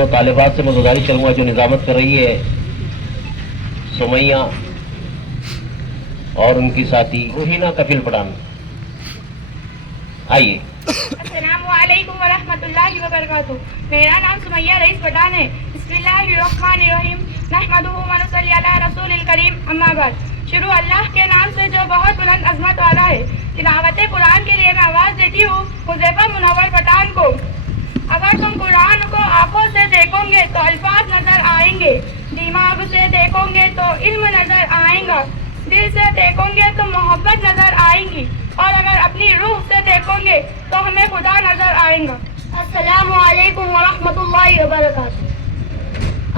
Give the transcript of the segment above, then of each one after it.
بہنوں طالبات سے میں گزارش کروں گا جو نظامت کر رہی ہے سمیہ اور ان کی ساتھی روحینہ کفیل پٹھان، آئیے۔ السلام علیکم ورحمۃ اللہ وبرکاتہ۔ میرا نام سمیہ رئیس پٹھان ہے۔ بسم اللہ الرحمن الرحیم، نحمدہ ونصلی علی رسول الکریم، اما بعد۔ شروع اللہ کے نام سے جو بہت بلند عظمت والا ہے۔ تلاوت قرآن کے لیے میں آواز دیتی ہوں حذیفہ منور پٹھان کو۔ اگر تم قرآن کو آنکھوں سے دیکھو گے تو الفاظ نظر آئیں گے، دماغ سے دیکھو گے تو علم نظر آئے گا، دل سے دیکھو گے تو محبت نظر آئیں گی، اور اگر اپنی روح سے دیکھو گے تو ہمیں خدا نظر آئے گا۔ السلام علیکم ورحمۃ اللہ وبرکاتہ۔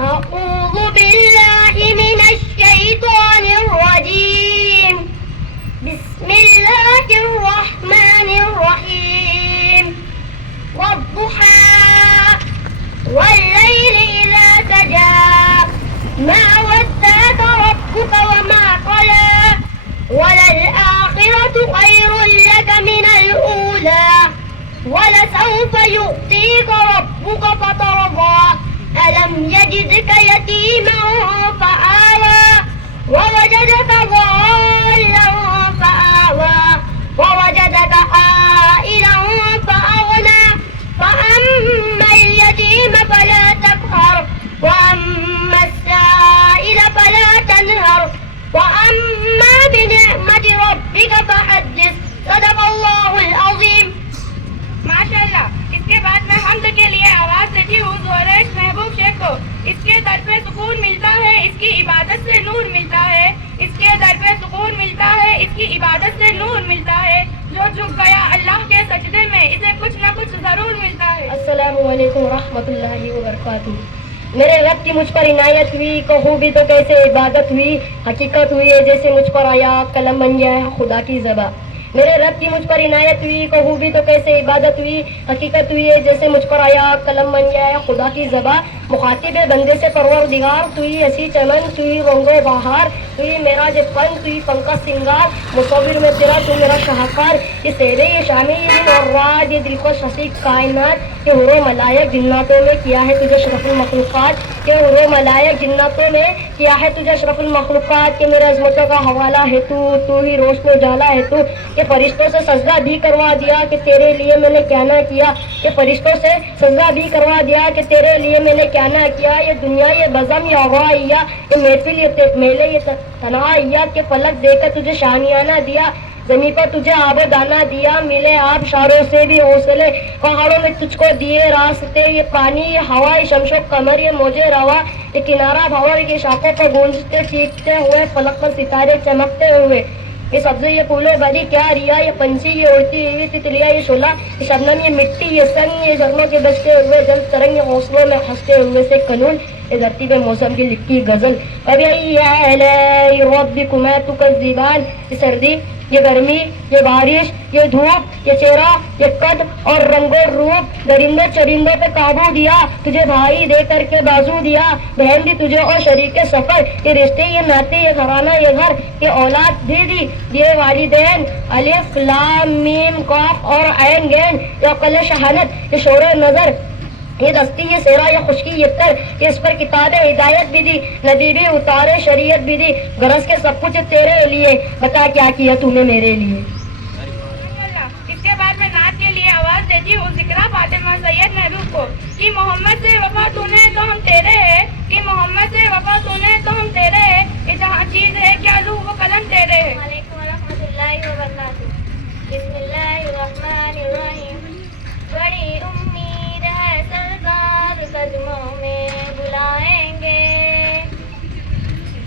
اعوذ باللہ من الشیطان الرجیم، بسم اللہ الرحمن الرحیم، والضحى واللیل اذا سجى ما ودعك ربك وما قلى وللآخرة خير لك من الأولى ولسوف يؤتيك ربك فترضى ألم يجدك يتيما فآوى ووجدك ضالا فآوى ووجدك عائلا فأغنى فأما اليتيم فلا تقهر وأما السائل فلا تنهر وأما بنعمة ربك فحدث۔ صدق اللہ العظیم۔ ماشاءاللہ۔ اس کے بعد میں حمد کے لیے آواز دیتی ہوں زہریش محبوب شیخ کو۔ اس کے در پہ سکون ملتا ہے، اس کی عبادت سے نور ملتا ہے، اس کے در پہ سکون ملتا ہے، اس کی عبادت سے نور ملتا ہے، جو جھک گیا اللہ کے سجدے میں اسے کچھ نہ کچھ ضرور ملتا ہے۔ السلام علیکم ورحمۃ اللہ وبرکاتہ۔ میرے رب کی مجھ پر عنایت ہوئی، کہوں بھی تو کیسے عبادت ہوئی، حقیقت ہوئی ہے جیسے مجھ پر آیا قلم بن گیا ہے خدا کی زبان۔ میرے رب کی مجھ پر عنایت ہوئی، کہوں بھی تو کیسے عبادت ہوئی، حقیقت ہوئی ہے جیسے مجھ پر آیا قلم بن گیا ہے خدا کی زبان۔ مخاطب بندے سے پروردگار، تو ہی ہنسی چمن، تو ہی رنگ و بہار، تو ہی میرا فن، تو ہی پنکا سنگار، مصور میں تیرا تو میرا شاہکار۔ یہ سیرے یہ شامی یہ دن اور رات، یہ دل کو شفیق کائنات، یہ حور و ملائک جناتوں میں کیا ہے تجھے اشرف المخلوقات، کہ حور و ملائک جناتوں میں کیا ہے تجھے اشرف المخلوقات، کہ میرے عظمتوں کا حوالہ ہے تو ہی روشن و جالا ہے تو، کہ فرشتوں سے سجدہ بھی کروا دیا کہ تیرے لیے میں نے کیا نہ کیا، کہ فرشتوں سے سجدہ بھی کروا دیا کہ تیرے لیے میں نے کیا نہ کیا۔ یہ دنیا یہ بزم یہ اغائیہ، یہ محفل یہ میلے یہ تنہائیات، کہ فلک دے کر تجھے شانیانہ دیا، زمین پر تجھے آب و دانہ دیا، ملے آپ شاروں سے بھی حوصلے، پہاڑوں میں تجھ کو دیے راستے، یہ پانی یہ ہوا یہ شمش و قمر یہ موجے روا، یہ کنارہ بھور یہ شاخوں پر گونجتے چیختے ہوئے، فلک پر ستارے چمکتے ہوئے، یہ سبزے یہ پھولوں بھری کیا ریا، یہ پنچھی یہ اڑتی ہوئی تتلیا یہ شعلہ، یہ شبنم یہ مٹی یہ سنگ، یہ جرموں کے بجتے ہوئے جل ترنگ، یہ حوصلوں میں ہنستے ہوئے سے قانون، یہ دھرتی پہ موسم کی لکھی غزل۔ فبأي آلاء ربكما تكذبان، یہ سردی یہ گرمی یہ بارش یہ دھوپ یہ چہرہ یہ قد اور رنگ و روپ، درندوں چرندوں پہ قابو دیا، تجھے بھائی دے کر کے بازو دیا، بہن دی تجھے اور شریک سفر، یہ رشتے یہ ناطے یہ گھرانہ یہ گھر، یہ اولاد بھی دی یہ والدین، الف لام میم قاف اور عین گین، یہ عقل شہانت یہ شور نظر، یہ دستی یہ سیرا یہ خشکی یہ تر، کہ اس پر کتاب ہدایت بھی دی، نبی بھی اتارے شریعت بھی دی، غرض کے سب کچھ تیرے لیے، بتا کیا کیا تو نے میرے لیے۔ اس کے بعد میں نعت کے لیے آواز دیتی ہوں ذکرہ فاطمہ سید محبوب کو، کہ محمد سے وفا تو نے تو ہم تیرے ہیں، کہ محمد سے وفا تو نے تو ہم تیرے ہیں، کہ جہاں چیز ہے کیا لوں وہ قلم تیرے ہے۔ وعلیکم ورحمۃ اللہ وبرکاتہ۔ بسم اللہ الرحمن الرحیم۔ بڑی امید ہے سرکار قدموں میں بلائیں گے،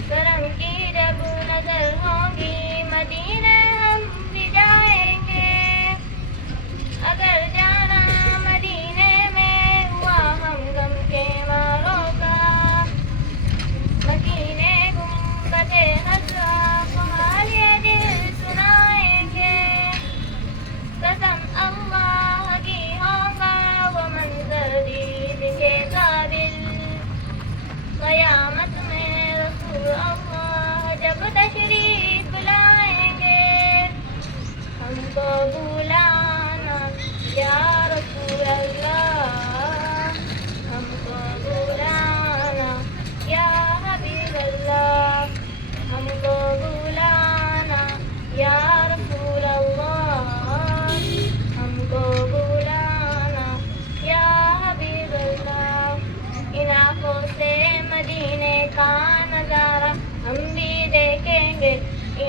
کرم کی جب نظر ہوگی مدینے ہم بھی جائیں گے، اگر جانا مدینے میں ہوا ہم غم کے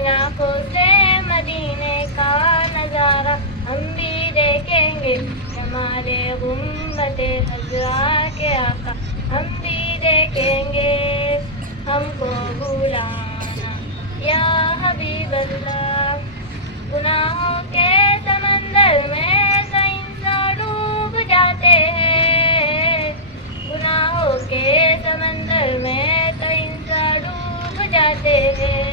اپنی آنکھوں سے مدینے کا نظارہ ہم بھی دیکھیں گے، جمال غمت خضرا کے آقا ہم بھی دیکھیں گے، ہم کو بلانا یا حبیب اللہ۔ گناہوں کے سمندر میں کئی انسان ڈوب جاتے ہیں، گناہوں کے سمندر میں کئی انسان ڈوب جاتے ہیں،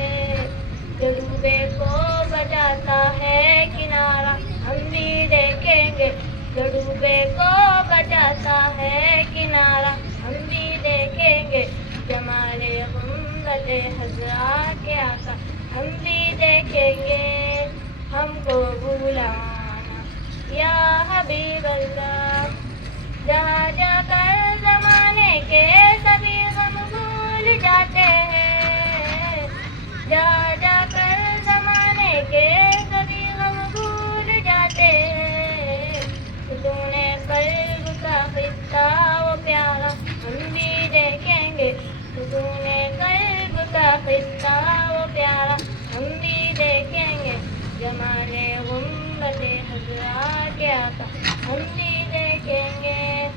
جو ڈوبے کو بچاتا ہے کنارہ ہم بھی دیکھیں گے، جو ڈوبے کو بچاتا ہے کنارہ ہم بھی دیکھیں گے، جمال غمت خضرا کے آقا ہم بھی دیکھیں گے، ہم کو بلانا یا حبیب اللہ۔ جہاں جا کر زمانے کے سبھی غم بھول جاتے ہیں، جہاں جا کر زمانے کے سبھی غم بھول جاتے ہیں، ستون قلب کا خطہ وہ پیارا ہم بھی دیکھیں گے، ستون قلب کا خطہ وہ پیارا ہم بھی دیکھیں گے، جمال غمت خضرا کے آقا ہم بھی دیکھیں گے،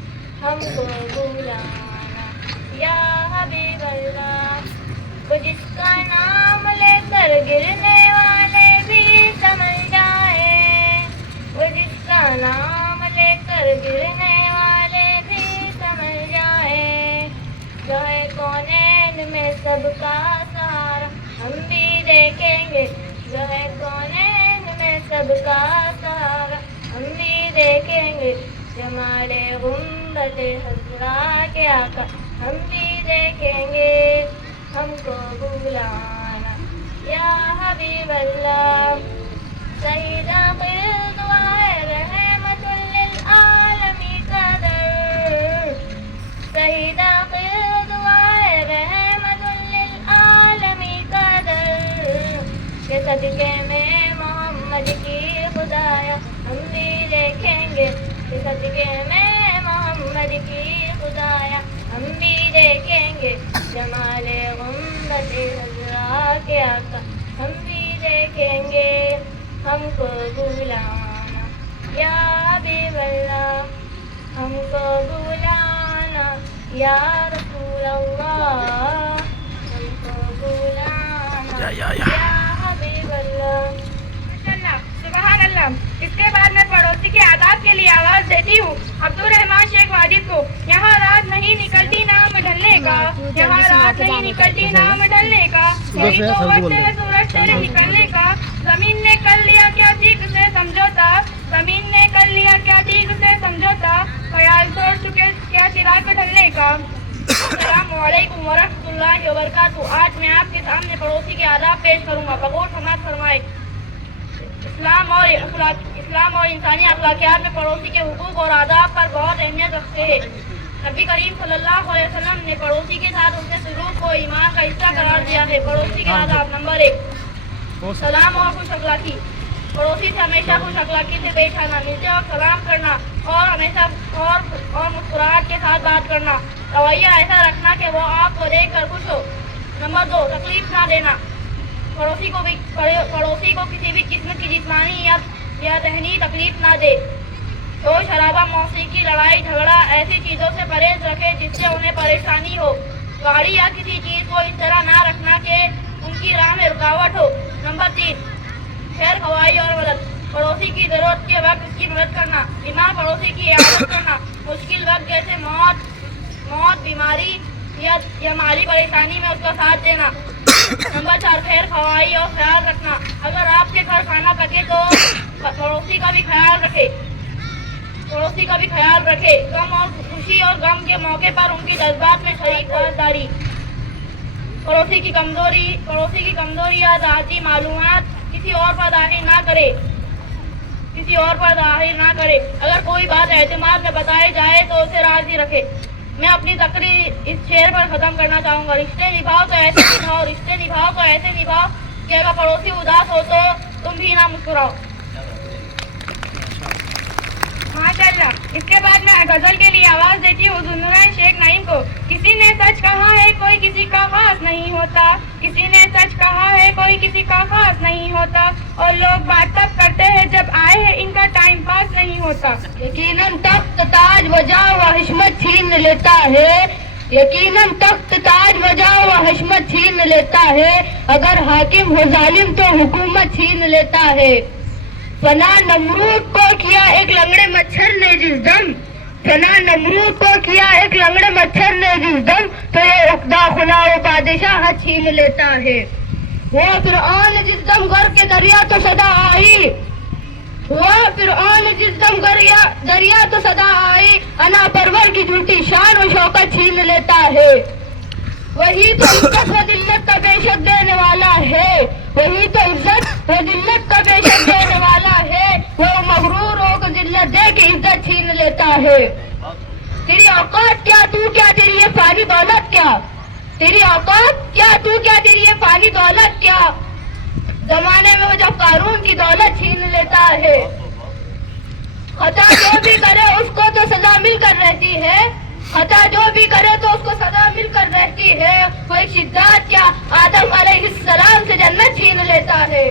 ہم کو بلانا یا حبیب اللہ۔ وہ جس کا نام لے کر گرنے والے بھی سمجھ جائیں، وہ جس کا نام لے کر گرنے والے بھی سمجھ جائیں، جو ہے کونین میں سب کا سہارا ہم بھی دیکھیں گے، جو ہے کونین میں سب کا سہارا ہم بھی دیکھیں گے، جمال غمت خضرا کے آقا ہم بھی دیکھیں گے، ہم کو بلانا یا حبیب اللہ۔ سیدہ قلب دعائے رحمت للعالمی کا در، سیدہ قلب دعائے رحمت للعالمی کا در، کہ صدقے میں محمد کی خدایا ہم بھی دیکھیں گے، کہ صدقے میں محمد کی خدایا ہم بھی دیکھیں گے، جمال غمت خضرا کے آقا ہم بھی دیکھیں گے، ہم کو بلانا یا حبیب اللہ، ہم کو بلانا یا رسول اللہ، ہم کو بلانا یا حبیب اللہ۔ سبحان اللہ۔ اس کے بعد میں پڑوسی کے آداب کے لیے آواز دیتی ہوں عبدالرحمان شیخ واجد کو۔ یہاں رات نہیں نکلتی نام ڈھلنے کا، یہاں رات نہیں نکلتی نام ڈھلنے کا، یہی تو وقت ہے سورج تیرے نکلنے کا۔ زمین نے کر لیا کیا ٹھیک سے سمجھوتا، زمین نے کر لیا کیا ٹھیک سے سمجھوتا، خیال چھوڑ چکے کیا چراغ ڈھلنے کا۔ السلام علیکم ورحمۃ اللہ وبرکاتہ۔ آج میں آپ کے سامنے پڑوسی کے آداب پیش کروں گا، بغور سماعت فرمائے۔ اسلام اور انسانی اخلاقیات میں پڑوسی کے حقوق اور آداب پر بہت اہمیت رکھتے ہیں۔ نبی کریم صلی اللہ علیہ وسلم نے پڑوسی کے ساتھ ان کے سلوک کو ایمان کا حصہ قرار دیا ہے۔ پڑوسی کے آداب: نمبر 1، سلام اور خوش اخلاقی۔ پڑوسی سے ہمیشہ خوش اخلاقی سے پیش آنا، ملتے وقت سلام کرنا اور ہمیشہ اور مسکراہٹ کے ساتھ بات کرنا، رویہ ایسا رکھنا کہ وہ آپ کو دیکھ کر خوش ہو۔ نمبر 2، تکلیف نہ دینا۔ پڑوسی کو کسی بھی قسم کی جسمانی یا ذہنی تکلیف نہ دے۔ شور شرابہ، موسیقی، لڑائی جھگڑا ایسی چیزوں سے پرہیز رکھے جس سے انہیں پریشانی ہو۔ گاڑی یا کسی چیز کو اس طرح نہ رکھنا کہ ان کی راہ میں رکاوٹ ہو۔ نمبر 3، خیر خواہی اور مدد۔ پڑوسی کی ضرورت کے وقت اس کی مدد کرنا، بیمار پڑوسی کی عیادت کرنا، مشکل وقت جیسے موت، بیماری یا مالی پریشانی میں اس کا ساتھ دینا۔ نمبر 4، خیر خواہی اور خیال رکھنا۔ اگر آپ کے گھر کھانا پکے تو پڑوسی کا بھی خیال رکھے، غم اور خوشی اور غم کے موقع پر ان کے جذبات میں شریک داری۔ پڑوسی کی کمزوری یا ذاتی معلومات کسی اور پر ظاہر نہ کرے۔ اگر کوئی بات اعتماد میں بتائی جائے تو اسے راضی رکھے۔ میں اپنی تقریر اس شعر پر ختم کرنا چاہوں گا: رشتے نبھاؤ تو ایسے نبھاؤ کہ اگر پڑوسی اداس ہو تو تم بھی نہ مسکراؤ۔ ماشاءاللہ۔ اس کے بعد میں غزل کے لیے آواز دیتی ہوں ذوالنورین شیخ نعیم کو۔ کسی نے سچ کہا ہے کوئی کسی کا خاص نہیں ہوتا، کسی نے سچ کہا ہے پہلے کوئی کسی کا خاص نہیں ہوتا اور لوگ بات تب کرتے ہیں جب آئے ہیں ان کا ٹائم پاس نہیں ہوتا. یقیناً تخت تاج وجہ و حشمت چھین لیتا ہے. یقیناً تخت تاج وجہ و حشمت چھین لیتا ہے. اگر حاکم ہو ظالم تو حکومت چھین لیتا ہے. فنا نمرود کو کیا ایک لنگڑے مچھر نے جس دم. فنا نمرود کو کیا ایک لنگڑے مچھر نے جس دم تو یہ عقدہ خلا و بادشاہ چھین لیتا ہے. وہ فرعون جس دم غر کے دریا تو صدا آئی. وہ فرعون جس دم دریا تو صدا آئی. انا پرور کی جھوٹی شان و شوکت چھین لیتا ہے. وہی تو عزت و ذلت کا بیشک دینے والا ہے. وہی تو عزت و ذلت کا بیشک دینے والا ہے. وہ مغروروں کو ذلت دے کے عزت چھین لیتا ہے. تیری اوقات کیا تو کیا تیری یہ فانی دولت کیا. تیری اوقات کیا تو کیا تیری یہ فانی دولت کیا. زمانے میں وہ جب قارون کی دولت چھین لیتا ہے. خطا جو بھی کرے اس کو تو سزا مل کر رہتی ہے. خطا جو بھی کرے تو اس کو سزا مل کر رہتی ہے. وہ ایک شدت کیا آدم علیہ السلام سے جنت چھین لیتا ہے.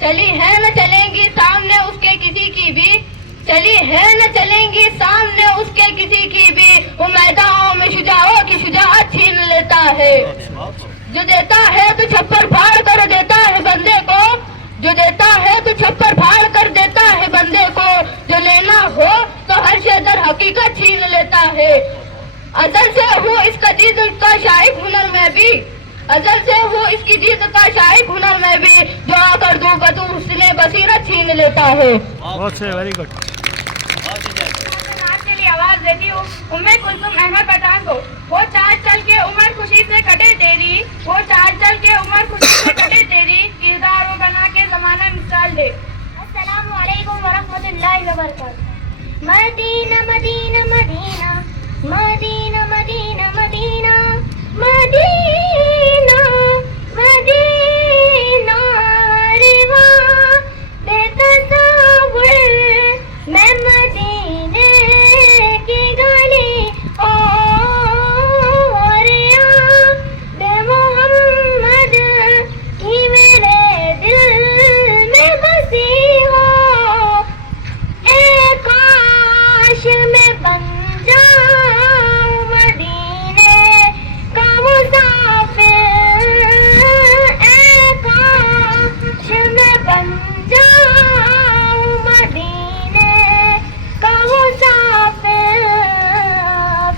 چلی ہے نہ چلیں گی سامنے اس کے کسی کی بھی. چلی ہے نہ چلیں گی سامنے اس کے کسی کی بھی. وہ میدانوں میں شجاعوں کی شجاعت چھین لیتا ہے. جو دیتا ہے تو چھپر پھاڑ کر دیتا ہے بندے کو. جو دیتا ہے تو چھپر پھاڑ کر دیتا ہے بندے کو. جو لینا ہو تو ہر شے در حقیقت چھین لیتا ہے. ازل سے وہ اس کا جید کا شائق ہنر میں بھی. ازل سے وہ اس کی جید کا شائق ہنر میں بھی. جو آ کر دو بدو حسن بصیرت چھین لیتا ہے. Very good. کے لیے آواز دیتی ہوں ام کلثوم احمد پٹھان کو. وہ چال چل کے عمر خوشی سے کٹے تیری. وہ چال چل کے عمر خوشی سے کٹے تیری. کردار بنا کے زمانہ مثال دے. السلام علیکم ورحمۃ اللہ وبرکاتہ. مدینہ مدینہ مدینہ مدینہ مدینہ مدینہ مدینہ مدینہ روا بے تصور میں مدینے کی گلی اور یہاں بے محمد ہی میرے دل میں بسی ہو. اے کاش میں بن جاؤں مدینے کا مسافر. اے کاش میں بن جاؤں مدینے کا مسافر.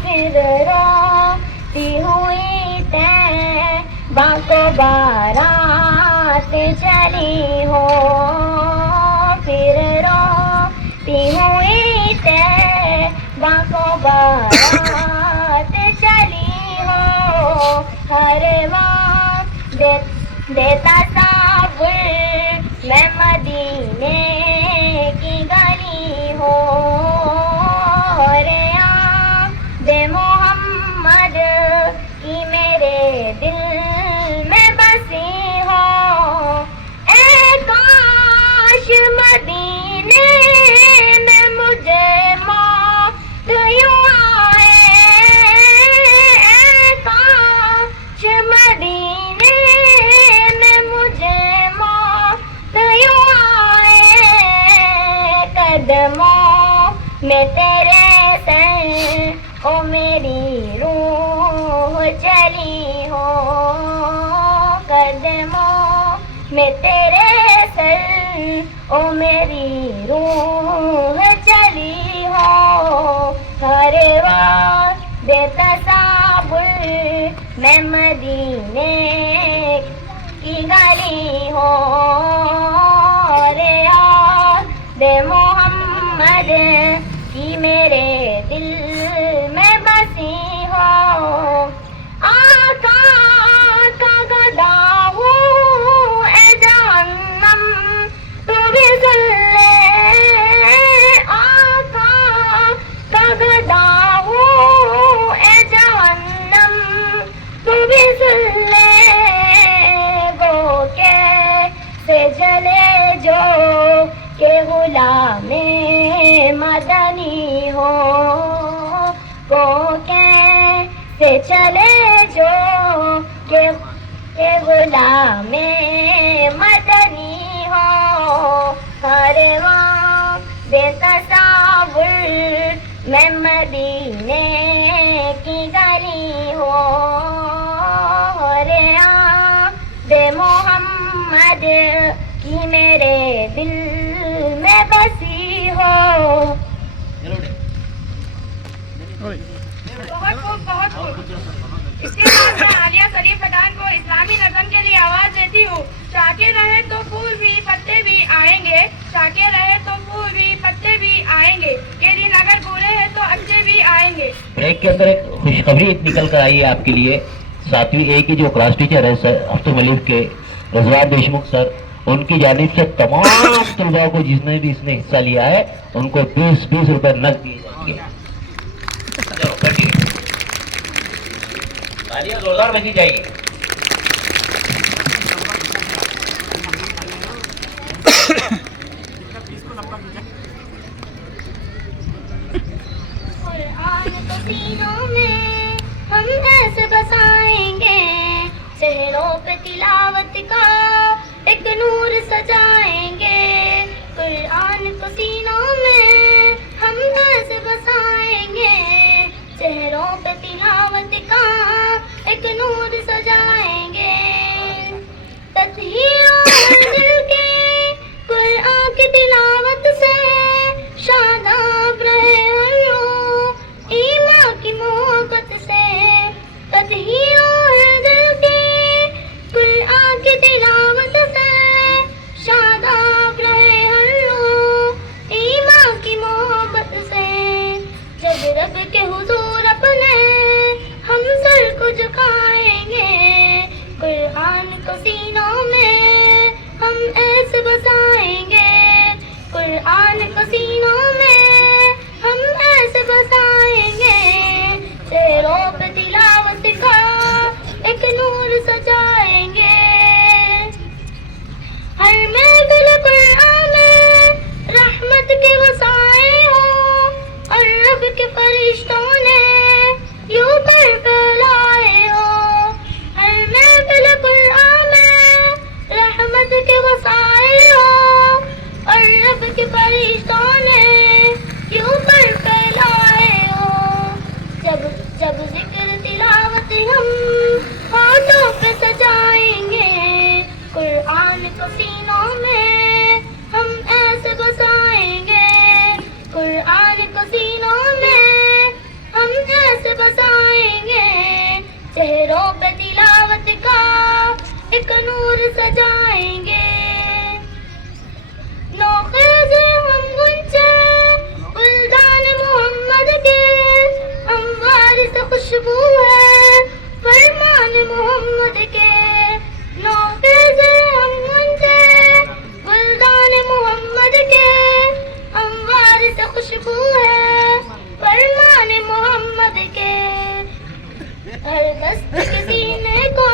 پھر روتی ہوئی طیبہ کو بارات چلی ہو. پھر روتی ہوئی طیبہ کو بارات چلی ہو. ہر وقت دیتا تصور میں مدینے کی گلی ہو. اور یہاں بے محمد کی میرے دل میں بسی ہو. اے کاش مدینے میں مجھے موت یوں آئے. اے کاش مدینے میں مجھے موت یوں آئے. قدموں میں تیرے سر او میری روح چلی ہو. قدموں میں تیرے سر او میری روح چلی ہو. ہر وقت بے تصور میں مدینے کی گلی ہو. اور یاد بے محمد کی میرے دل میں بسی ہو. آقا کا گدا ہوں اے جہنم تو بھی سن لے. آقا کا گدا ہوں اے جہنم تو بھی سن لے. وہ کیسے جلے جو کہ غلام مدنی ہو. وہ کیسے چلے جو کہ غلام مدنی ہو، ہر وہ بے تصور میں مدینے کی گلی ہو، رے بے محمد کی میرے دل میں بسی ہو. بہت خوب. اس کے بعد میں عالیہ شریف پٹھان کو اسلامی نظم کے لیے آواز دیتی ہوں. شاکے رہے تو پھول بھی پتے بھی آئیں گے، شاکے رہے تو پھول بھی پتے بھی آئیں گے، یہ دن اگر برے ہیں تو اچھے بھی آئیں گے. بریک کے اندر ایک خوشخبری نکل کر آئی ہے آپ کے لیے. 7ویں اے کی جو کلاس ٹیچر ہے سر ہفتہ ملیف کے رضوان دیشمکھ سر، ان کی جانب سے تمام طلباء کو جس نے بھی اس نے حصہ لیا ہے ان کو 20 روپے نقد دیے جائیں گے. تالیاں زوردار بجنی چاہیے. قرآن کو سینوں میں ہم ایسے بسائیں گے، چہروں پہ تلاوت کا ایک نور سجائیں گے. قرآن کو سینوں میں ہم ایسے بسائیں گے، چہروں پہ تلاوت کا ایک نور سجائیں گے. تطہیر اور دل کے قرآن کی تلاوت سے شاداب رہے ہر روح ایمان کی محبت سے. تطہیر اور دل کے قرآن کی تلاوت سے شاداب رہے ہر روح ایمان کی محبت سے. جب رب کے حضور اپنے ہم سر کو جھکائیں گے، قرآن کو سینوں میں ہم ایسے بسائیں گے. قرآن کو سینوں میں ہم ایسے بسائیں گے، چہروں پہ تلاوت کا ایک نور سجائیں گے. ہر محفل قرآن میں رحمت کے وسائے ہوں، اور رب کے فرشتوں نے یوں پر پھیلائے ہوں. ہر محفل قرآن میں رحمت کے وسائے ہوں، اور رب کے فرشتوں نے یوں پر پھیلائے ہوں. جب ذکر تلاوت ہم ہاتھوں پہ سجائیں گے، قرآن کو سینوں میں ہم ایسے بسائیں گے. قرآن کو سینوں میں ہم ایسے بسائیں گے، چہروں پہ تلاوت کا ایک نور سجائیں گے. نوخیز ہم گنچے گلدان محمد کے، انوار سے خوشبو ہے فرمان محمد کے. نوخیز ہم گنچے گلدان محمد کے، انوار سے خوشبو ہے فرمان محمد کے. ہر دست کے سینے کو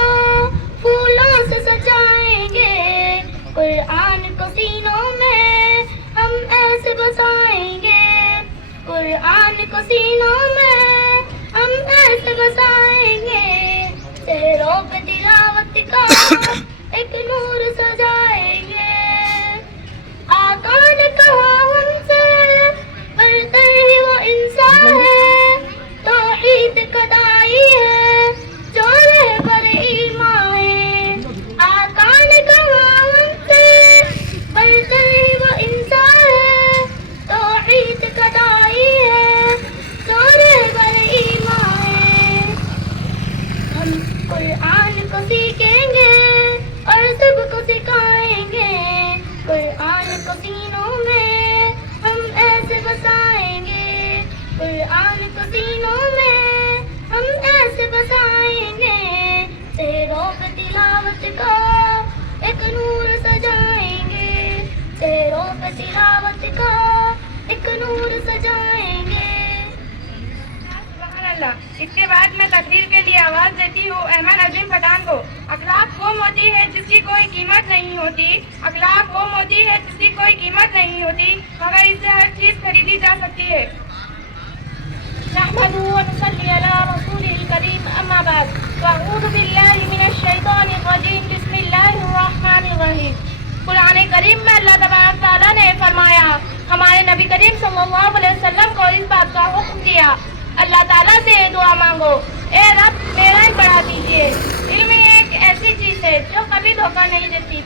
پھولوں سے سجائیں گے، قرآن کو سینوں میں ہم ایسے بسائیں گے. قرآن کو سینوں میں ہم ایسے بسائیں گے، چہروں پہ تلاوت کا ایک نور سجائیں گے. آقا نے کہا ہم سے برتر ہی وہ انسان ہے، توحید کدائی ہے جو رہبر ایمان ہے. آقا نے کہا ہم سے برتر ہی وہ انسان ہے، توحید کدائی ہے جو رہبر ایمان ہے. ہم قرآن کو سیکھیں گے اور سب کو سکھائیں گے، قرآن کو سینوں میں ہم ایسے بسائیں گے. قرآن کو سینوں میں ہم ایسے بسائیں گے، چہروں پہ تلاوت کا ایک نور سجائیں گے. چہروں پہ تلاوت کا ایک نور سجائیں گے. سبحان اللہ. اس کے بعد میں تقریر کے لیے آواز دیتی ہوں احمد عظیم پٹھان کو. اخلاق وہ موتی ہے جس کی کوئی قیمت نہیں ہوتی، اخلاق وہ موتی ہے جس کی کوئی قیمت نہیں ہوتی، مگر اس سے ہر چیز خریدی جا سکتی ہے. نحمده ونصلي على رسوله الكريم، أما بعد، فأعوذ بالله من الرجیم بسم اللہ الرحمن الرحیم. قرآن کریم میں اللہ تبارک تعالیٰ نے فرمایا، ہمارے نبی کریم صلی اللہ علیہ وسلم کو اس بات کا حکم دیا، اللہ تعالیٰ سے دعا مانگو، اے رب میرا علم بڑھا دیجیے. علم ایک ایسی چیز ہے جو کبھی دھوکہ نہیں دیتی.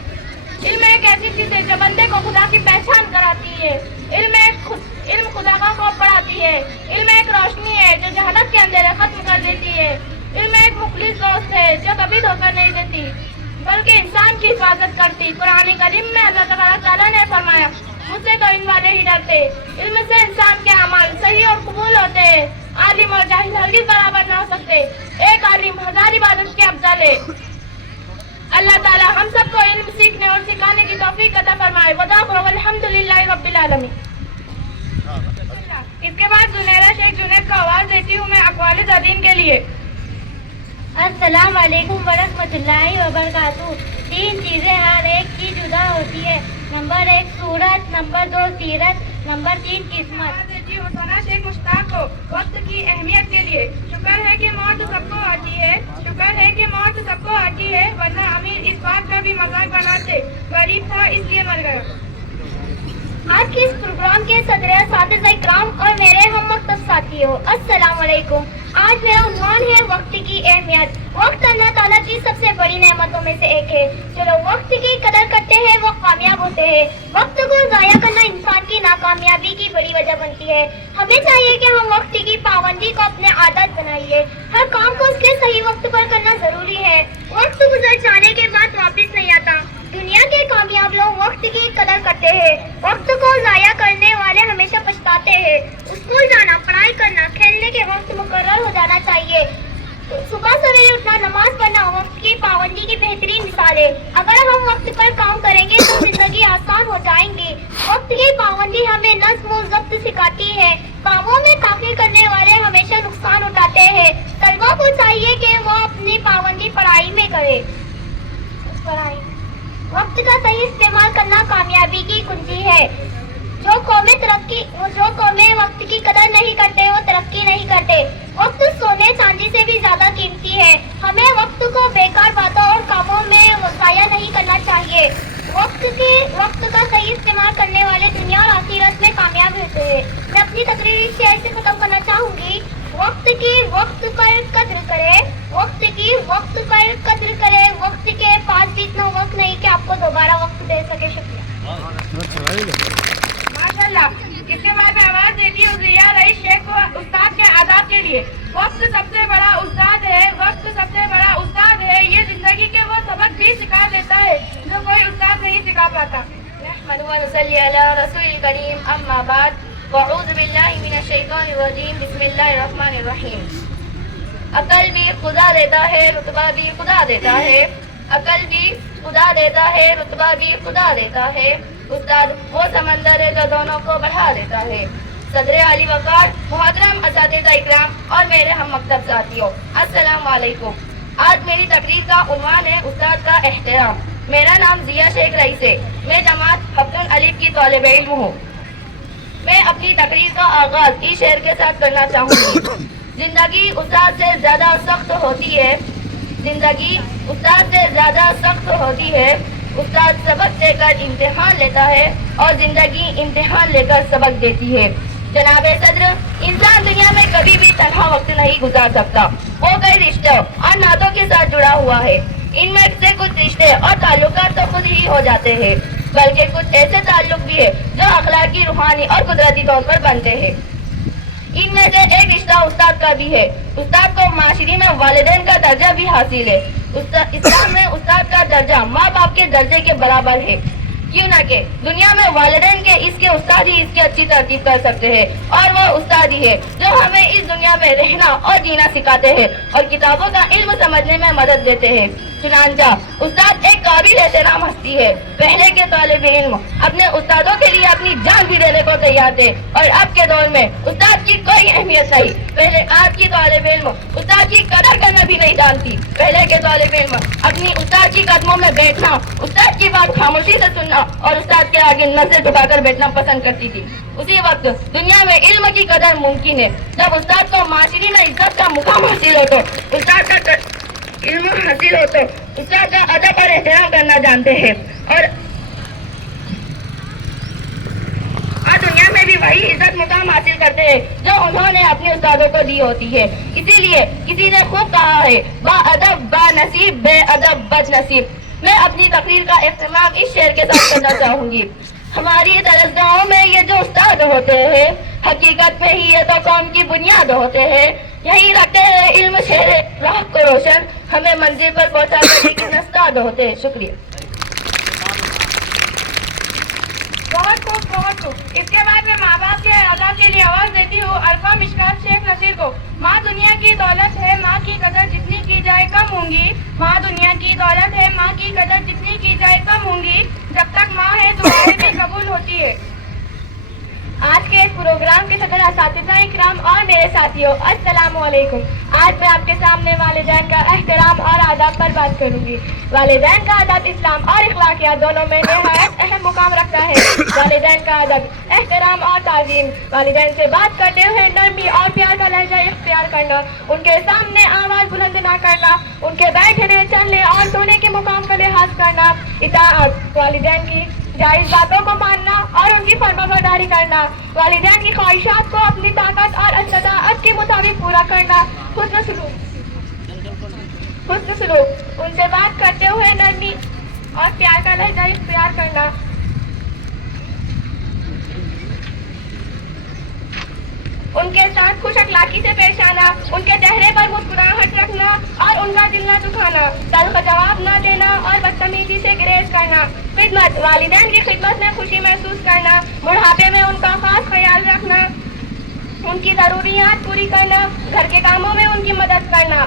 علم ایک ایسی چیز ہے جو بندے کو خدا کی پہچان کراتی ہے. علم خدا کا خوف بڑھاتی ہے. علم ایک روشنی ہے جو جہالت کے اندھیرے ختم کر دیتی ہے. علم ایک مخلص دوست ہے جو کبھی دھوکہ نہیں دیتی بلکہ انسان کی حفاظت کرتی. قرآن کریم میں اللہ تبارک تعالیٰ نے فرمایا، مجھ سے تو ان والے ہی ڈرتے. علم سے انسان کے اعمال صحیح اور قبول ہوتے ہیں. عالم اور جاہل ہرگز برابر نہ ہو سکتے. ایک عالم 1000 عبادت کے افضل ہے. اللہ تعالیٰ ہم سب کو علم سیکھنے اور سکھانے کی توفیق عطا فرمائے. وَدَاخِرُ وَالْحَمْدُلِلَّهِ رَبِّ الْعَالَمِينَ. اس کے بعد زنیرہ شیخ جنید کو آواز دیتی ہوں میں اقوال دین کے لیے. السلام علیکم ورحمۃ اللہ وبرکاتہ. 3 چیزیں ہر ایک کی جدا ہوتی ہے. نمبر 1 صورت، نمبر 2 سیرت، نمبر 3 قسمت. آواز دیتی ہوں ثنا شیخ مشتاق کو وقت کی اہمیت کے لیے. شکر ہے کہ موت سب کو آتی ہے، شکر ہے کہ موت سب کو آتی ہے، ورنہ امیر اس بات کا بھی مذاق بناتے، غریب تھا اس لیے مر گیا. آج کے اس پروگرام کے صدر اساتذہ اکرام اور میرے ہم مکتب ساتھیوں، السلام علیکم. آج میرا عنوان ہے وقت کی اہمیت. وقت اللہ تعالیٰ کی سب سے بڑی نعمتوں میں سے ایک ہے. جو لوگ وقت کی قدر کرتے ہیں وہ کامیاب ہوتے ہیں. وقت کو ضائع کرنا انسان کی ناکامیابی کی بڑی وجہ بنتی ہے. ہمیں چاہیے کہ ہم وقت کی پابندی کو اپنے عادت بنائیے. ہر کام کو اس کے صحیح وقت پر کرنا ضروری ہے. وقت گزر جانے کے بعد واپس نہیں آتا. دنیا کے کامیاب لوگ وقت کی قدر کرتے ہیں. وقت کو ضائع کرنے والے ہمیشہ پچھتاتے ہیں. اسکول جانا، پڑھائی کرنا، کھیلنے کے وقت مقرر ہو جانا چاہیے. صبح سویرے اٹھنا، نماز پڑھنا وقت کی پابندی کی بہترین مثال ہے. اگر ہم وقت پر کام کریں گے تو زندگی آسان ہو جائیں گی. وقت کی پابندی ہمیں نظم و ضبط سکھاتی ہے. کاموں میں تاخیر کرنے والے ہمیشہ نقصان اٹھاتے ہیں. طلبا کو چاہیے کہ وہ اپنی پابندی پڑھائی میں کرے. وقت کا صحیح استعمال کرنا کامیابی کی کنجی ہے. جو قومیں وقت کی قدر نہیں کرتے وہ ترقی نہیں کرتے. وقت سونے چاندی سے بھی زیادہ قیمتی ہے. ہمیں وقت کو بیکار باتوں اور کاموں میں ضائع نہیں کرنا چاہیے. وقت کا صحیح استعمال کرنے والے دنیا اور آخرت میں کامیاب ہوتے ہیں. میں اپنی تقریر اس شعر سے ختم کرنا چاہوں گی. وقت کی وقت پر قدر کرے، وقت کی وقت پر قدر کرے. وقت کے پاس بھی اتنا وقت نہیں کہ آپ کو دوبارہ وقت دے سکے. شکریہ. ماشاءاللہ. اس کے بعد میں آواز دیتی ہوں ضیاء رئیس شیخ کو استاد کے آداب کے لیے. وقت سب سے بڑا استاد ہے، وقت سب سے بڑا استاد ہے. یہ زندگی کے وہ سبق بھی سکھا دیتا ہے جو کوئی استاد نہیں سکھا پاتا. نحمد و نصلی علی رسول الکریم، اما بعد، اعوذ باللہ من الشیطان الرجیم، بسم اللہ الرحمن الرحیم. عقل بھی خدا دیتا ہے، رتبہ بھی خدا دیتا ہے. عقل بھی خدا دیتا ہے، رتبہ بھی خدا دیتا ہے. استاد وہ سمندر ہے جو دونوں کو بڑھا دیتا ہے. صدر علی وقار، محترم اساتذہ اکرام اور میرے ہم مکتب ساتھیوں، السلام علیکم. آج میری تقریر کا عنوان ہے استاد کا احترام. میرا نام ضیاء شیخ رئیس ہے. میں جماعت ہفتن الف کی طالب علم ہوں. میں اپنی تقریر کا آغاز اس شعر کے ساتھ کرنا چاہوں گی. زندگی استاد سے زیادہ سخت ہوتی ہے، زندگی استاد سے زیادہ سخت ہوتی ہے. استاد سبق دے کر امتحان لیتا ہے اور زندگی امتحان لے کر سبق دیتی ہے. جناب صدر، انسان دنیا میں کبھی بھی تنہا وقت نہیں گزار سکتا. وہ کئی رشتوں اور نعتوں کے ساتھ جڑا ہوا ہے. ان میں سے کچھ رشتے اور تعلقات تو خود ہی ہو جاتے ہیں، بلکہ کچھ ایسے تعلق بھی ہے جو اخلاقی، روحانی اور قدرتی طور پر بنتے ہیں. ان میں سے ایک رشتہ استاد کا بھی ہے. استاد کو معاشرے میں والدین کا درجہ بھی حاصل ہے. اسلام میں استاد کا درجہ ماں باپ کے درجے کے برابر ہے. کیوں نہ کہ دنیا میں والدین کے اس کے استاد ہی اس کی اچھی ترتیب کر سکتے ہیں، اور وہ استاد ہی ہے جو ہمیں اس دنیا میں رہنا اور جینا سکھاتے ہیں اور کتابوں کا علم سمجھنے میں مدد دیتے ہیں. چنانچہ استاد ایک قابل احترام ہستی ہے. پہلے کے طالب علم اپنے استادوں کے لیے اپنی جان بھی دینے کو تیار تھے، اور اب کے دور میں استاد کی کوئی اہمیت نہیں. پہلے آج کی طالب علم استاد کی قدر کرنا بھی نہیں جانتی. پہلے کے طالب علم اپنی استاد کی قدموں میں بیٹھنا، استاد کی بات خاموشی سے سننا اور استاد کے آگے نظر جھکا کر بیٹھنا پسند کرتی تھی. اسی وقت دنیا میں علم کی قدر ممکن ہے جب استاد کو معاشرے میں عزت کا مقام حاصل ہو. تو علم حاصل ہو تو استاد کا ادب اور احترام کرنا جانتے ہیں اور دنیا میں بھی وہی عزت مقام حاصل کرتے ہیں جو انہوں نے اپنے استادوں کو دی ہوتی ہے. اسی لیے کسی نے خوب کہا ہے با ادب با نصیب بے ادب بد نصیب. میں اپنی تقریر کا اختتام اس شعر کے ساتھ کرنا چاہوں گی. ہماری درسگاہوں میں یہ جو استاد ہوتے ہیں حقیقت میں ہی یہ تو قوم کی بنیاد ہوتے ہیں. یہی رکھتے ہیں علم شہر راہ کو روشن, ہمیں منزل پر پہنچا کرنے کے استاد ہوتے ہیں. شکریہ. بہت خوب. اس کے بعد میں ماں باپ کے ادب کے لیے آواز دیتی ہوں الفا مشکات شیخ نصیر کو. ماں دنیا کی دولت ہے, ماں کی قدر جتنی کی جائے کم ہوں گی. ماں دنیا کی دولت ہے, ماں کی قدر جتنی کی جائے کم ہوں گی. جب تک ماں ہے دعائیں بھی قبول ہوتی ہے. آج کے اس پروگرام کے صدر اساتذہ اکرام اور میرے ساتھیوں, السلام علیکم. آج میں آپ کے سامنے والدین کا احترام اور آداب پر بات کروں گی. والدین کا ادب اسلام اور اخلاقیات دونوں میں نہایت اہم مقام رکھتا ہے. والدین کا ادب, احترام اور تعظیم. والدین سے بات کرتے ہوئے نرمی اور پیار کا لہجہ اختیار کرنا, ان کے سامنے آواز بلند نہ کرنا, ان کے بیٹھنے چلنے اور سونے کے مقام کا لحاظ کرنا. اطاعت, والدین کی جائز باتوں کو ماننا اور ان کی فرمانبرداری کرنا. والدین کی خواہشات کو اپنی طاقت اور استطاعت کے مطابق پورا کرنا. حسن سلوک, ان سے بات کرتے ہوئے نرمی اور پیار کا لہجہ اختیار کرنا. ان کے ساتھ خوش اخلاقی سے پیش آنا, ان کے چہرے پر مسکراہٹ رکھنا اور ان کا دل نہ دکھانا. تلخ جواب نہ دینا اور بدتمیزی سے گریز کرنا. خدمت, والدین کی خدمت میں خوشی محسوس کرنا. بڑھاپے میں ان کا خاص خیال رکھنا, ان کی ضروریات پوری کرنا. گھر کے کاموں میں ان کی مدد کرنا,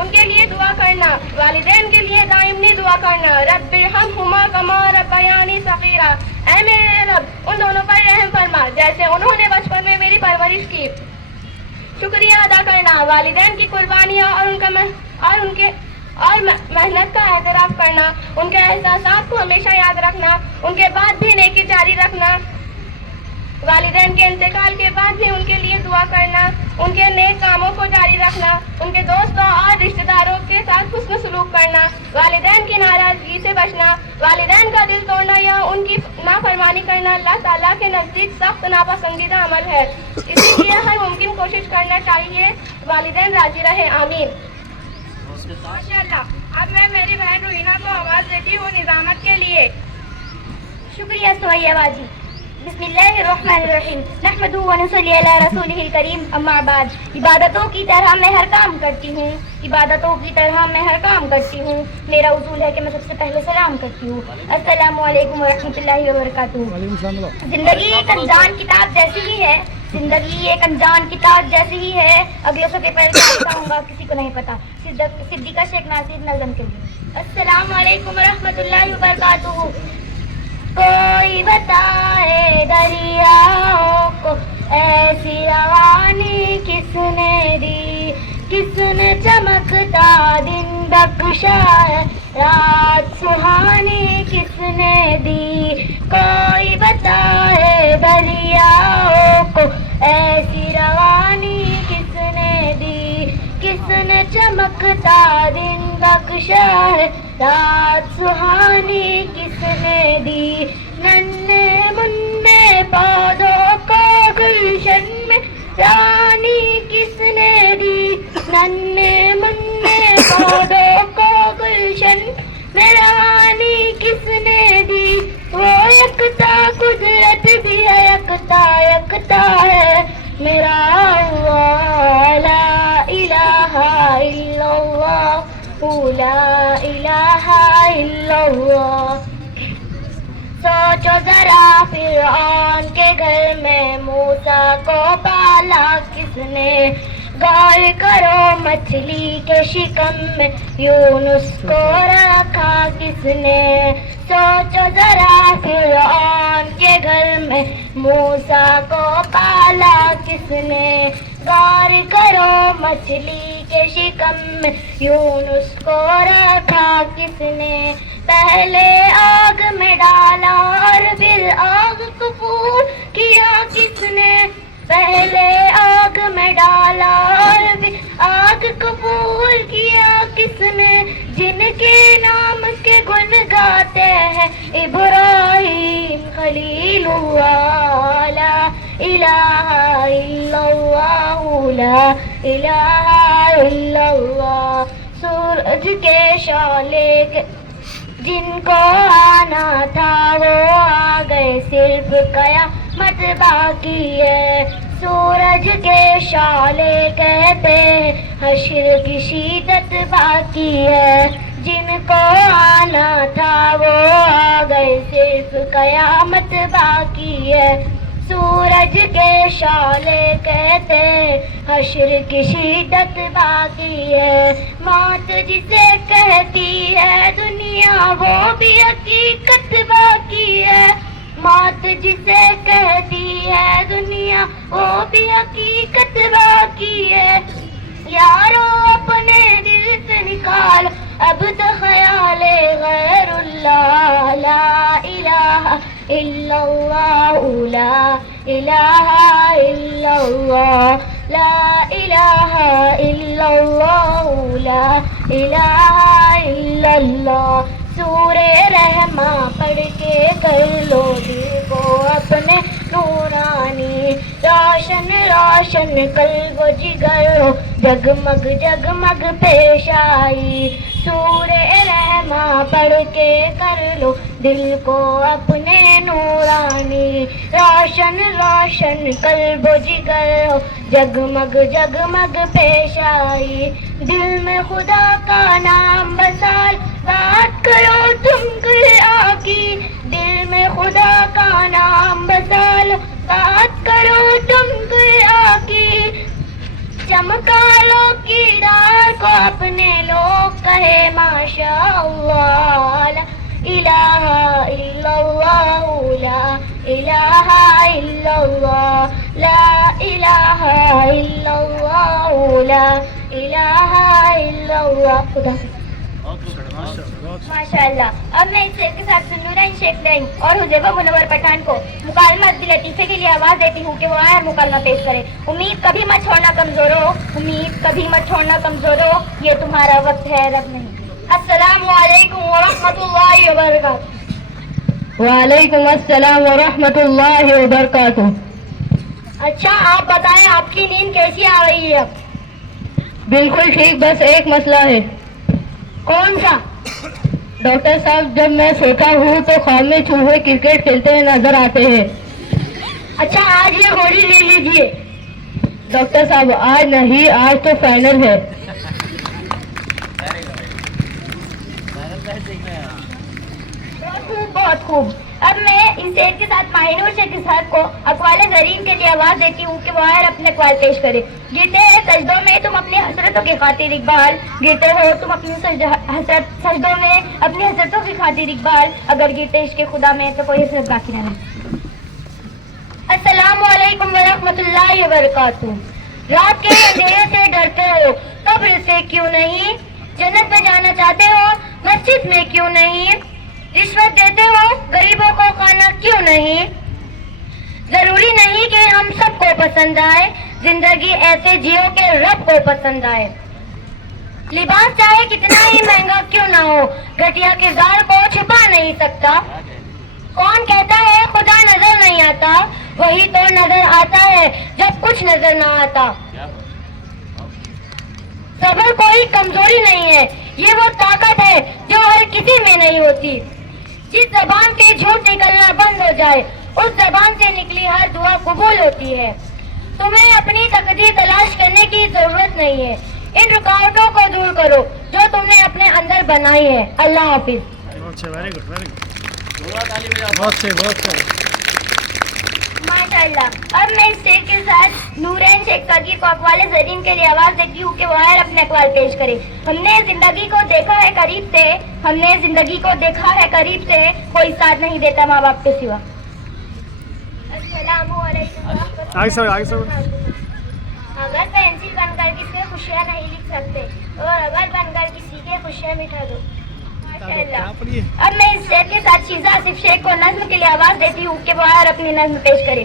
ان کے لیے دعا کرنا. والدین کے لیے دائمی دعا کرنا. رب ارحمہما کما ربیانی صغیرا, اے میرے رب ان دونوں پر رحم فرما جیسے انہوں نے بچپن میں میری پرورش کی. شکریہ ادا کرنا, والدین کی قربانیاں اور ان کے محنت کا اعتراف کرنا. ان کے احساسات کو ہمیشہ یاد رکھنا, ان کے بعد بھی نیکی جاری رکھنا. والدین کے انتقال کے بعد بھی ان کے لیے دعا کرنا, ان کے نیک کاموں کو جاری رکھنا. ان کے دوستوں اور رشتہ داروں کے ساتھ حسن سلوک کرنا. والدین کی ناراضگی سے بچنا. والدین کا دل توڑنا یا ان کی نافرمانی کرنا اللہ تعالیٰ کے نزدیک سخت ناپسندیدہ عمل ہے. اسی لیے ہر ممکن کوشش کرنا چاہیے والدین راضی رہے. آمین. ماشاء اللہ. اب میں میری بہن روحینہ کو آواز دیتی ہوں نظامت کے لیے. شکریہ سمیہ باجی. بسم اللہ الرحمن الرحیم. نحمدہ و نصلی علی رسولہ الکریم. اما بعد. عبادتوں کی طرح میں ہر کام کرتی ہوں. میرا اصول ہے کہ میں سب سے پہلے سلام کرتی ہوں. السلام علیکم و رحمۃ اللہ وبرکاتہ. زندگی ایک انجان کتاب جیسی ہی ہے. اگلے صفحے پر کیا لکھا ہوگا کسی کو نہیں پتا. صدیقہ شیخ ناصر نظم کے لیے. السلام علیکم و رحمۃ اللہ وبرکاتہ. کوئی بتائے دریاؤں کو ایسی روانی کس نے دی, کس نے چمکتا دن بخشا ہے, رات سہانی کس نے دی. کوئی بتائے دریاؤں کو ایسی روانی کس نے دی, کس نے چمکتا دن بخشا ہے, رات سہانی کس نے دی. ننھے منھے پودوں کو گلشن میں رانی کس نے دی. ننھے منھے پودوں کو گلشن میں رانی کس نے دی. وہ یکتا قدرت بھی ہے, یکتا ہے میرا اللہ. لا الہ الا اللہ, لا الہ الا اللہ. سوچو ذرا فرعون کے گھر میں موسیٰ کو پالا کس نے. غور کرو مچھلی کے شکم میں یونس کو رکھا کس نے. سوچو ذرا فرعون کے گھر میں موسیٰ کو پالا کس نے. غور کرو مچھلی کے شکم میں یونس کو رکھا کس نے. پہلے آگ میں ڈالا اور پھر آگ کفور کیا کس نے. پہلے آگ میں ڈالا اور پھر آگ کفور کیا جس میں جن کے نام کے گن گاتے ہیں ابراہیم خلیل اللہ لا الہ الا اللہ لا الہ الا اللہ. سورج کے شعلے کے جن کو آنا تھا وہ آ گئے, صرف قیامت باقی ہے. سورج کے شعلے کہتے ہیں حشر کی شدت باقی ہے. جن کو آنا تھا وہ آ گئے, صرف قیامت باقی ہے. سورج کے شعلے کہتے ہیں حشر کی شدت باقی ہے. موت جسے کہتی ہے دنیا وہ بھی حقیقت باقی ہے. موت جسے کہتی ہے دنیا وہ بھی حقیقت باقی ہے. یارو اپنے دل سے نکال اب تو خیال غیر اللہ لا الہ الا اللہ لا الہ الا اللہ لا الہ الا اللہ لا الہ الا اللہ. سورہ رحماں پڑھ کے کر لو دل کو اپنے نورانی, روشن روشن قلب و جگر ہو جگمگ جگمگ پیش آئی. سورہ رحماں پڑھ کے کر لو دل کو اپنے نورانی, روشن روشن قلب و جگر ہو جگمگ جگمگ پیش آئی. دل میں خدا کا نام بسال بات کرو تم قرآن کی. دل میں خدا کا نام بسال بات کرو تم قرآن کی. چمکا لو کردار کو اپنے لوگ کہے ماشاء اللہ لا الہ الا اللہ لا الہ الا اللہ لا الہ الا اللہ لا الہ الا اللہ. خدا ماشاء اللہ. اب میں اس کے ساتھ سنورین شیخ لین اور حذیفہ منور پٹھان کو مکالمہ عبد لطیفے کے لیے آواز دیتی ہوں کہ وہ آئے مکالمہ پیش کرے. امید کبھی مت چھوڑنا کمزور ہو, امید کبھی مت چھوڑنا کمزور ہو, یہ تمہارا وقت ہے رب نہیں. السلام علیکم ورحمۃ اللہ وبرکاتہ. وعلیکم السلام ورحمۃ اللہ وبرکاتہ. اچھا آپ بتائیں آپ کی نیند کیسی آ رہی ہے؟ بالکل ٹھیک, بس ایک مسئلہ ہے. کون سا؟ ڈاکٹر صاحب جب میں سوتا ہوں تو خواب میں چوہے کرکٹ کھیلتے ہوئے نظر آتے ہیں. اچھا آج یہ گولی لے لیجیے. ڈاکٹر صاحب آج نہیں, آج تو فائنل ہے. بہت خوب بہت خوب. اب میں اس شعر کے ساتھ ماہنور شیخ کے ساتھ کو اقوال زرین کے لیے آواز دیتی ہوں کہ وہ آئے اپنے اقوال پیش کرے. گرتے ہیں سجدوں میں تم اپنی حسرتوں کی خاطر اقبال, گرتے ہو تم اپنی سجدوں میں اپنی حسرتوں کی خاطر اقبال, اگر گرتے عشق خدا میں تو کوئی حسرت باقی نہ رہے. السلام علیکم ورحمۃ اللہ وبرکاتہ. رات کے اندھیرے سے ڈرتے ہو قبر سے کیوں نہیں, جنت میں جانا چاہتے ہو مسجد میں کیوں نہیں, رشوت دیتے ہو غریبوں کو کھانا کیوں نہیں. ضروری نہیں کہ ہم سب کو پسند آئے, زندگی ایسے جیو کہ رب کو پسند آئے. لباس چاہے کتنا ہی مہنگا کیوں نہ ہو, گھٹیا کردار کو چھپا نہیں سکتا. کون کہتا ہے خدا نظر نہیں آتا, وہی تو نظر آتا ہے جب کچھ نظر نہ آتا. صبر کوئی کمزوری نہیں ہے, یہ وہ طاقت ہے جو ہر کسی میں نہیں ہوتی. جس زبان سے جھوٹ نکلنا بند ہو جائے اس زبان سے نکلی ہر دعا قبول ہوتی ہے. تمہیں اپنی تقدیر تلاش کرنے کی ضرورت نہیں ہے, ان رکاوٹوں کو دور کرو جو تم نے اپنے اندر بنائی ہے. اللہ حافظ. ماشاء اللہ. اب میں اس شعر کے ساتھ نورین شیخ ساقی کو اقوال زرین کے لیے آواز دیتی ہوں کہ وہ آئے اپنے اقوال پیش کرے. ہم نے زندگی کو دیکھا ہے قریب سے, ہم نے زندگی کو دیکھا ہے قریب سے, کوئی ساتھ نہیں دیتا ماں باپ کے سوا. السلام علیکم. اگر پینسل بن کر کسی کے خوشیاں نہیں لکھ سکتے اور ربر بن کر کسی کے خوشیاں مٹھا دو. اب میں اس شعر کے ساتھ شیزا آصف شیخ کو نظم کے لیے آواز دیتی ہوں کہ وہ آئے اپنی نظم پیش کرے.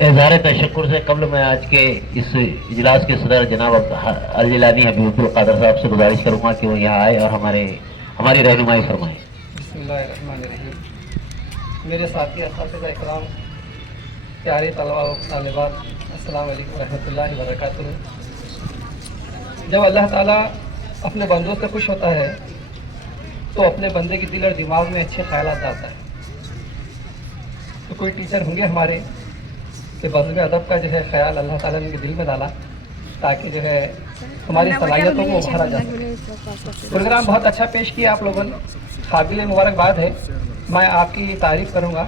اظہار تشکر سے قبل میں آج کے اس اجلاس کے صدر جناب الجیلانی حبیب القادر صاحب سے گزارش کروں گا کہ وہ یہاں آئے اور ہماری رہنمائی فرمائیں. بسم اللہ الرحمن الرحیم. میرے ساتھی اساتذہ اکرام، پیارے طلباء و طالبات، السلام علیکم ورحمۃ اللہ وبرکاتہ. جب اللہ تعالیٰ اپنے بندوں سے خوش ہوتا ہے تو اپنے بندے کی دل اور دماغ میں اچھے خیالات ڈالتا ہے. تو کوئی ٹیچر ہوں گے ہمارے کہ بزم ادب کا جو ہے خیال اللہ تعالیٰ نے ان کے دل میں ڈالا تاکہ جو ہے ہماری صلاحیتوں کو ابھارا جا سکے. پروگرام بہت اچھا پیش کیا آپ لوگوں نے، قابل مبارکباد ہے. میں آپ کی تعریف کروں گا.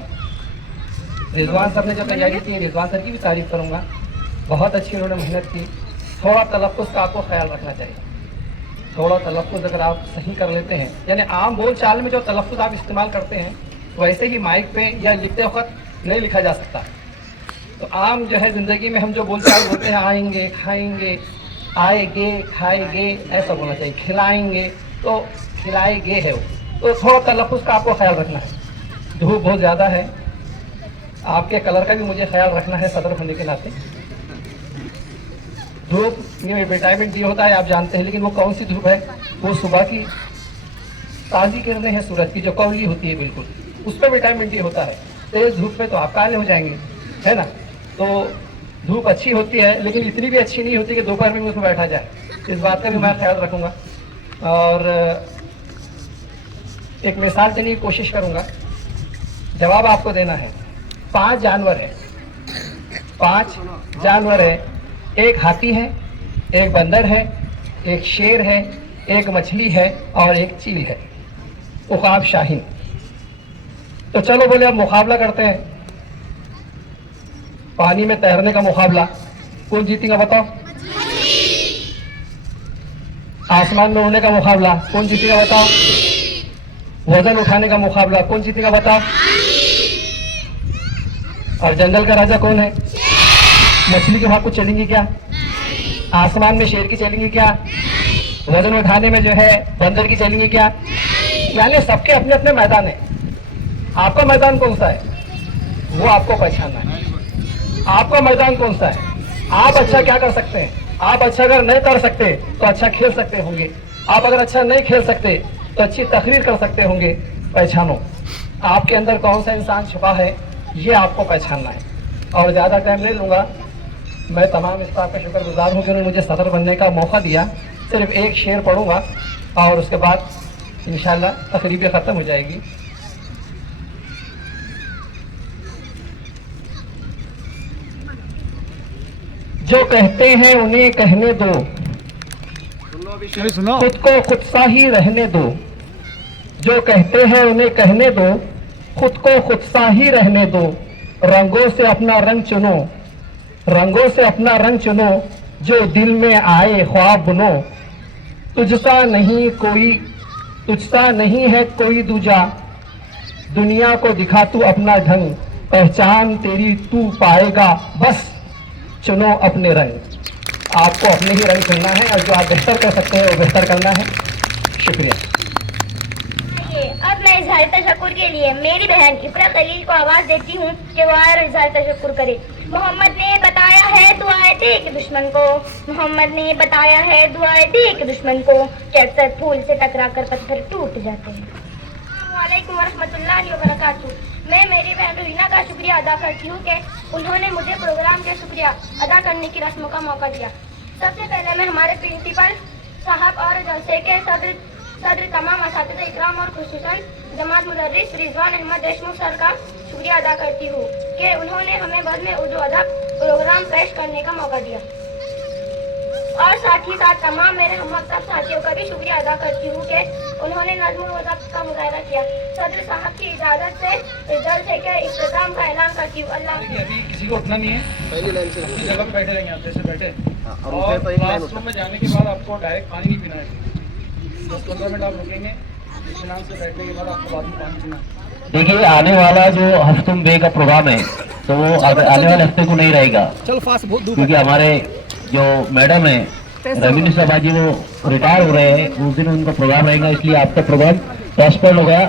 رضوان صاحب نے جو تیاری کی، رضوان سر کی بھی تعریف کروں گا. بہت اچھی انہوں نے محنت کی. تھوڑا تلفظ کا آپ کو خیال رکھنا چاہیے. تھوڑا تلفظ اگر آپ صحیح کر لیتے ہیں، یعنی عام بول چال میں جو تلفظ آپ استعمال کرتے ہیں ویسے ہی مائک پہ یا لکھتے وقت نہیں لکھا جا سکتا. تو عام جو ہے زندگی میں ہم جو بول چال بولتے ہیں، آئیں گے، کھائیں گے، آئے گے، کھائے گے، ایسا بولنا چاہیے. کھلائیں گے تو کھلائے گے ہے وہ. تو تھوڑا تلفظ کا آپ کو خیال رکھنا ہے. دھوپ بہت زیادہ ہے، آپ کے کلر کا بھی مجھے خیال رکھنا ہے صدر ہونے کے ناطے. دھوپ میں وٹامن ڈی ہوتا ہے آپ جانتے ہیں، لیکن وہ کون سی دھوپ ہے؟ وہ صبح کی تازی کرنیں ہیں سورج کی جو کولی ہوتی ہے، بالکل اس پہ وٹامن ڈی ہوتا ہے. تیز دھوپ پہ تو آپ کالے ہو جائیں گے، ہے نا. تو دھوپ اچھی ہوتی ہے لیکن اتنی بھی اچھی نہیں ہوتی کہ دوپہر میں اس میں بیٹھا جائے. اس بات کا بھی میں خیال رکھوں گا. اور ایک مثال دینے کی کوشش کروں گا. جواب آپ کو دینا ہے. 5 جانور ہیں، 5 جانور ہیں. ایک ہاتھی ہے، ایک بندر ہے، ایک شیر ہے، ایک مچھلی ہے اور ایک چیل ہے. عقاب شاہین. تو چلو بولے اب مقابلہ کرتے ہیں. پانی میں تیرنے کا مقابلہ. کون جیتے گا بتاؤ؟ آسمان میں اڑنے کا مقابلہ. کون جیتے گا بتاؤ؟ وزن اٹھانے کا مقابلہ. کون جیتے گا بتاؤ؟ اور جنگل کا راجا کون ہے؟ مچھلی کے بھاگ کو چلیں گی کیا؟ آسمان میں شیر کی چلیں گی کیا؟ وزن اٹھانے میں جو ہے بندر کی چلیں گی کیا؟ یعنی سب کے اپنے اپنے میدان ہیں. آپ کا میدان کون سا ہے وہ آپ کو پہچاننا ہے. آپ کا میدان کون سا ہے؟ آپ اچھا کیا کر سکتے ہیں؟ آپ اچھا اگر نہیں کر سکتے تو اچھا کھیل سکتے ہوں گے. آپ اگر اچھا نہیں کھیل سکتے تو اچھی تقریر کر سکتے ہوں گے. پہچانو آپ کے اندر کون سا انسان چھپا ہے، یہ آپ کو پہچاننا ہے. اور زیادہ ٹائم نہیں لوں گا. میں تمام اسٹاف کا شکر گزار ہوں کہ انہوں نے مجھے صدر بننے کا موقع دیا. صرف ایک شعر پڑھوں گا اور اس کے بعد انشاءاللہ تقریب ختم ہو جائے گی. جو کہتے ہیں انہیں کہنے دو، سنو. خود کو خود سا ہی رہنے دو. جو کہتے ہیں انہیں کہنے دو، خود کو خود سا ہی رہنے دو. رنگوں سے اپنا رنگ چنو، رنگوں سے اپنا رنگ چنو. جو دل میں آئے خواب بنو. تجھ سا نہیں کوئی، تجھ سا نہیں ہے کوئی دوجا. دنیا کو دکھا تو اپنا ڈھنگ، پہچان تیری تو پائے گا. بس چنو اپنے رنگ. آپ کو اپنے ہی رنگ چننا ہے اور جو آپ بہتر کر سکتے ہیں وہ بہتر کرنا ہے. شکریہ. اب میں اظہار تشکر کے لیے میری بہن اقرا خلیل کو آواز دیتی ہوں کہ وہ آئے اور اظہار تشکر کرے. محمد نے بتایا ہے دعائیں دے کے دشمن کو، محمد نے بتایا ہے دعائیں دے کے دشمن کو، کہ اکثر پھول سے ٹکرا کر پتھر ٹوٹ جاتے ہیں. السلام علیکم ورحمۃ اللہ وبرکاتہ. میں میری بہن روحینہ کا شکریہ ادا کرتی ہوں کہ انہوں نے مجھے پروگرام کے شکریہ ادا کرنے کی رسم کا موقع دیا. سب سے پہلے میں ہمارے پرنسپل صاحب اور جلسے کے صدر تمام اساتذہ اکرام اور خصوصاً جماعت مدرس رضوان احمد دیشمکھ سر کا شکریہ ادا کرتی ہوں کہ انہوں نے ہمیں بزم اردو ادب پروگرام پیش کرنے کا موقع دیا. اور ساتھ ہی ساتھ تمام میرے ہم مکتب ساتھیوں کا بھی شکریہ ادا کرتی ہوں کہ انہوں نے نظم و ضبط کا مظاہرہ کیا. صدر صاحب کی اجازت سے جلسے کے اختتام کا اعلان کرتی ہوں. اللہ ابھی کسی کو اٹھنا نہیں ہے، اپنی جگہ پہ بیٹھے رہیں گے. آپ جیسے بیٹھے اور کلاس روم میں جانے کے بعد آپ کو ڈائریکٹ پانی نہیں پینا ہے. 10-15 منٹ آپ رکیں گے. اطمینان سے بیٹھنے کے بعد آپ کو بعد میں پانی پینا ہے. دیکھیے آنے والا جو ہفتم بے کا پروگرام ہے تو وہ آنے والے ہفتے کو نہیں رہے گا، چلو فاسٹ بہت دور. کیونکہ ہمارے جو میڈم ہیں روینو صاحب جی وہ ریٹائر ہو رہے ہیں. اس دن ان کا پروگرام رہے گا، اس لیے آپ کا پروگرام پوسٹپون ہو گیا.